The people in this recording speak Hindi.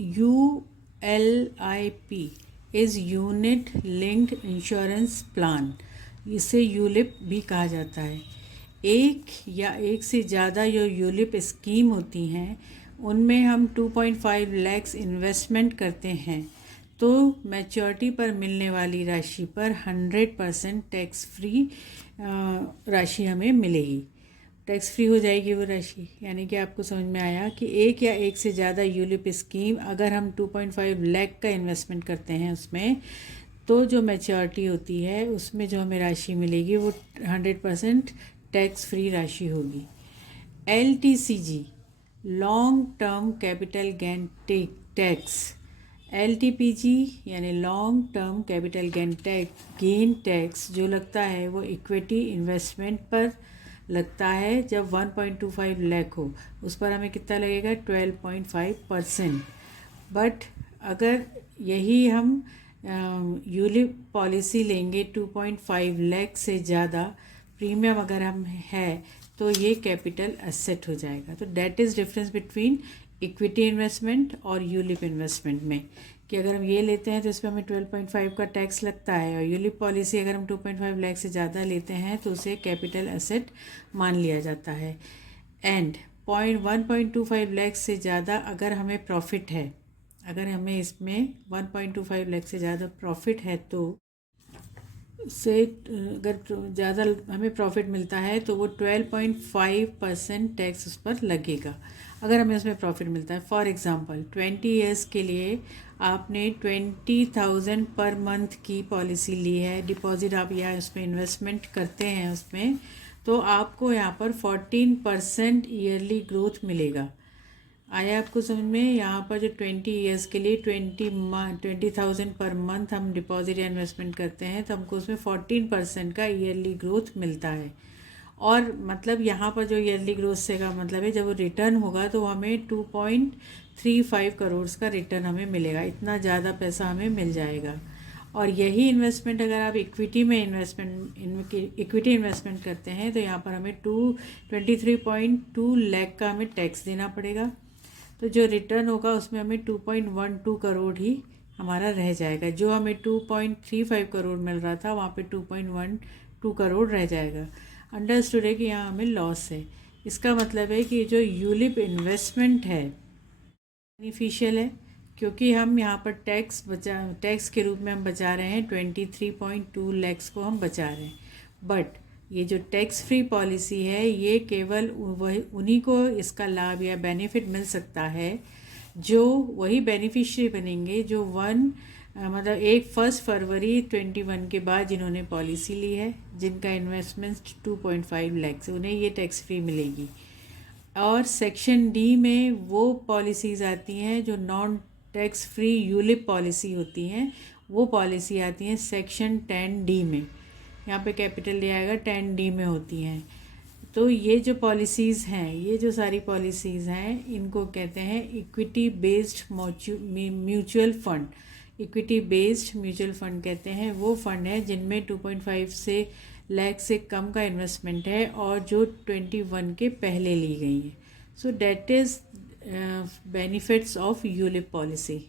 ULIP is unit linked insurance plan, इसे यूलिप भी कहा जाता है। एक या एक से ज़्यादा जो यूलिप स्कीम होती हैं उनमें हम 2.5 लाख इन्वेस्टमेंट करते हैं तो मैच्योरिटी पर मिलने वाली राशि पर 100% टैक्स फ्री राशि हमें मिलेगी, टैक्स फ्री हो जाएगी वो राशि। यानी कि आपको समझ में आया कि एक या एक से ज़्यादा यूलिप स्कीम अगर हम 2.5 लाख का इन्वेस्टमेंट करते हैं उसमें, तो जो मैच्योरिटी होती है उसमें जो हमें राशि मिलेगी वो 100% टैक्स फ्री राशि होगी। LTCG long term capital gain tax, LTPG यानी long term capital gain tax जो लगता है वो इक्विटी इन्वेस्टमेंट पर लगता है। जब 1.25 लाख हो उस पर हमें कितना लगेगा, 12.5%। बट अगर यही हम यूलिप पॉलिसी लेंगे 2.5 लाख से ज़्यादा प्रीमियम अगर हम है तो ये कैपिटल एसेट हो जाएगा। तो that is difference between equity investment और यूलिप इन्वेस्टमेंट में, कि अगर हम ये लेते हैं तो इस पर हमें 12.5 का टैक्स लगता है, और यूलिप पॉलिसी अगर हम 2.5 लाख से ज़्यादा लेते हैं तो उसे कैपिटल एसेट मान लिया जाता है। एंड 1.25 लाख से ज़्यादा अगर हमें प्रॉफिट है, अगर हमें इसमें 1.25 लाख से ज़्यादा प्रॉफिट है तो से अगर ज़्यादा हमें प्रॉफिट मिलता है तो वो 12.5% टैक्स उस पर लगेगा अगर हमें उसमें प्रॉफिट मिलता है। फॉर एग्ज़ाम्पल 20 ईयर्स के लिए आपने 20,000 पर मंथ की पॉलिसी ली है, डिपॉजिट आप या उसमें इन्वेस्टमेंट करते हैं उसमें, तो आपको यहाँ पर 14% ईयरली ग्रोथ मिलेगा। आया आपको समझ में? यहाँ पर जो 20 ईयर्स के लिए 20,000 पर मंथ हम डिपॉजिट या इन्वेस्टमेंट करते हैं तो हमको उसमें 14% का ईयरली ग्रोथ मिलता है। और मतलब यहाँ पर जो ईयरली ग्रोथ से का मतलब है जब वो रिटर्न होगा तो हमें 2.35 करोड़ का रिटर्न हमें मिलेगा, इतना ज़्यादा पैसा हमें मिल जाएगा। और यही इन्वेस्टमेंट अगर आप इक्विटी में इक्विटी इन्वेस्टमेंट करते हैं तो यहाँ पर हमें 23.2 लाख का हमें टैक्स देना पड़ेगा। तो जो रिटर्न होगा उसमें हमें 2.12 करोड़ ही हमारा रह जाएगा। जो हमें 2.35 करोड़ मिल रहा था वहाँ पे 2.12 करोड़ रह जाएगा। अंडरस्टूड है कि यहाँ हमें लॉस है। इसका मतलब है कि जो यूलिप इन्वेस्टमेंट है बेनिफिशियल है, क्योंकि हम यहाँ पर टैक्स के रूप में हम बचा रहे हैं 23.2 लाख को हम बचा रहे हैं। बट ये जो टैक्स फ्री पॉलिसी है ये केवल वही उन्हीं को इसका लाभ या बेनिफिट मिल सकता है जो वही बेनिफिशियरी बनेंगे जो 1 फरवरी 21 के बाद जिन्होंने पॉलिसी ली है, जिनका इन्वेस्टमेंट 2.5 लाख से, उन्हें ये टैक्स फ्री मिलेगी। और सेक्शन डी में वो पॉलिसीज़ आती हैं जो non tax free ULIP policy होती हैं, वो पॉलिसी आती हैं सेक्शन 10D में। यहाँ पे कैपिटल डे आएगा, 10D में होती हैं। तो ये जो पॉलिसीज़ हैं, ये जो सारी पॉलिसीज़ हैं, इनको कहते हैं equity based mutual fund. Equity based mutual fund कहते हैं वो फ़ंड है जिनमें 2.5 लाख से कम का इन्वेस्टमेंट है और जो 21 के पहले ली गई है। So that is benefits of ULIP policy.